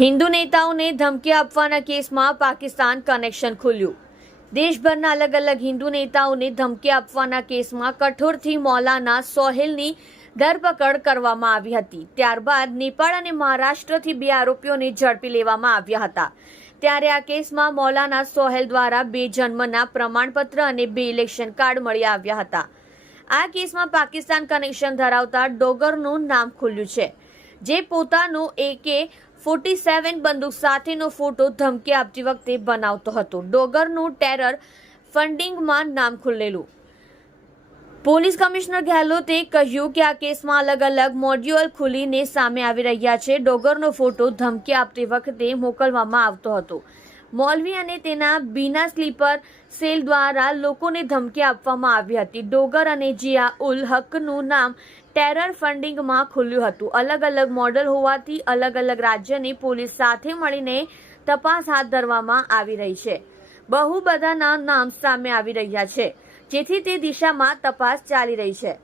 હિન્દુ નેતાઓને ધમકી આપવાના કેસમાં પાકિસ્તાન કનેક્શન ખુલ્યું. દેશભરના અલગ અલગ હિન્દુ નેતાઓને ધમકી આપવાના કેસમાં કઠોરથી મૌલાના સોહેલની ધરપકડ કરવામાં આવી હતી. ત્યારબાદ નેપાળ અને મહારાષ્ટ્રથી બે આરોપીઓને ઝડપી લેવામાં આવ્યા હતા. ત્યારે આ કેસમાં મૌલાના સોહેલ દ્વારા બે જન્મના પ્રમાણપત્ર અને બે ઇલેક્શન કાર્ડ મળી આવ્યા હતા. આ કેસમાં પાકિસ્તાન કનેક્શન ધરાવતા ડોગરનું નામ ખુલ્યું છે. જે પોતાનું એકે ફોર્ટી સેવન બંદૂક સાથેનો ફોટો ધમકી આપતી વખતે બનાવતો હતો. ડોગરનું ટેરર ફંડિંગમાં નામ ખુલ્લેલું પોલીસ કમિશનર ગેહલોતે કહ્યું કે આ કેસમાં અલગ અલગ મોડ્યુલ ખુલીને સામે આવી રહ્યા છે. ડોગરનો ફોટો ધમકી આપતી વખતે મોકલવામાં આવતો હતો. મૌલવી અને તેના બીના સ્લીપર સેલ દ્વારા લોકોને ધમકી આપવામાં આવી હતી. ડોગર અને જિયા ઉલ હકનું નામ ટેરર ફંડિંગમાં ખુલ્યું હતું. અલગ અલગ મોડલ હોવાથી અલગ અલગ રાજ્યની પોલીસ સાથે મળીને તપાસ હાથ ધરવામાં આવી રહી છે. બહુ બધાના નામ સામે આવી રહ્યા છે, જેથી તે દિશામાં તપાસ ચાલી રહી છે.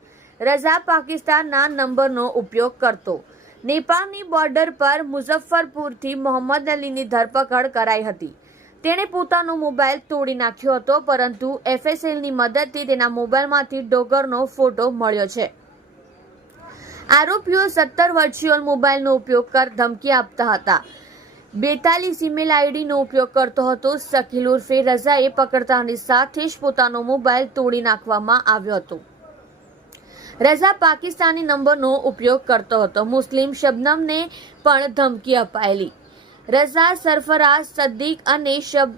રઝા પાકિસ્તાનના નંબરનો ઉપયોગ કરતો. નેપાળની બોર્ડર પર મુઝફ્ફરપુરથી મોહમ્મદ અલીની ધરપકડ કરાઈ હતી. તેણે પોતાનો મોબાઈલ તોડી નાખ્યો હતો, પરંતુ એફએસએલની મદદથી તેના મોબાઈલમાંથી ડોગરનો ફોટો મળ્યો છે. આરોપીઓ સત્તર વર્ચ્યુઅલ મોબાઈલનો ઉપયોગ કર ધમકી આપતા હતા. બેતાલીસ ઈમેલ આઈડીનો ઉપયોગ કરતો હતો. શકીલ ઉર્ફે રઝાએ પકડતાની સાથે જ પોતાનો મોબાઈલ તોડી નાખવામાં આવ્યો હતો. રઝા પાકિસ્તાની નંબરનો ઉપયોગ કરતો હતો. મુસ્લિમ શબનમને પણ ધમકી અપાયેલી. રઝા સરફરાઝ સદ્દીક અને શબ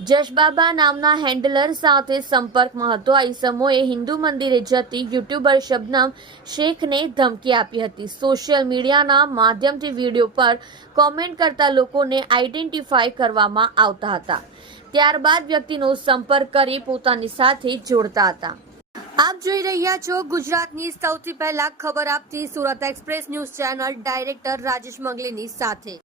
જશબાબા નામના હેન્ડલર સાથે સંપર્કમાં હતો આ ઈસમોએ હિન્દુ મંદિરે જતી યુટ્યુબર શબનમ શેખને ધમકી આપી હતી. સોશિયલ મીડિયાના માધ્યમથી વીડિયો પર કોમેન્ટ કરતા લોકોને આઈડેન્ટિફાય કરવામાં આવતા હતા. ત્યારબાદ વ્યક્તિનો સંપર્ક કરી પોતાની સાથે જોડતા હતા. આપ જોઈ રહ્યા છો ગુજરાતની સૌથી પહેલા ખબર આપતી Surat express news channel director Rajesh મંગલીની સાથે.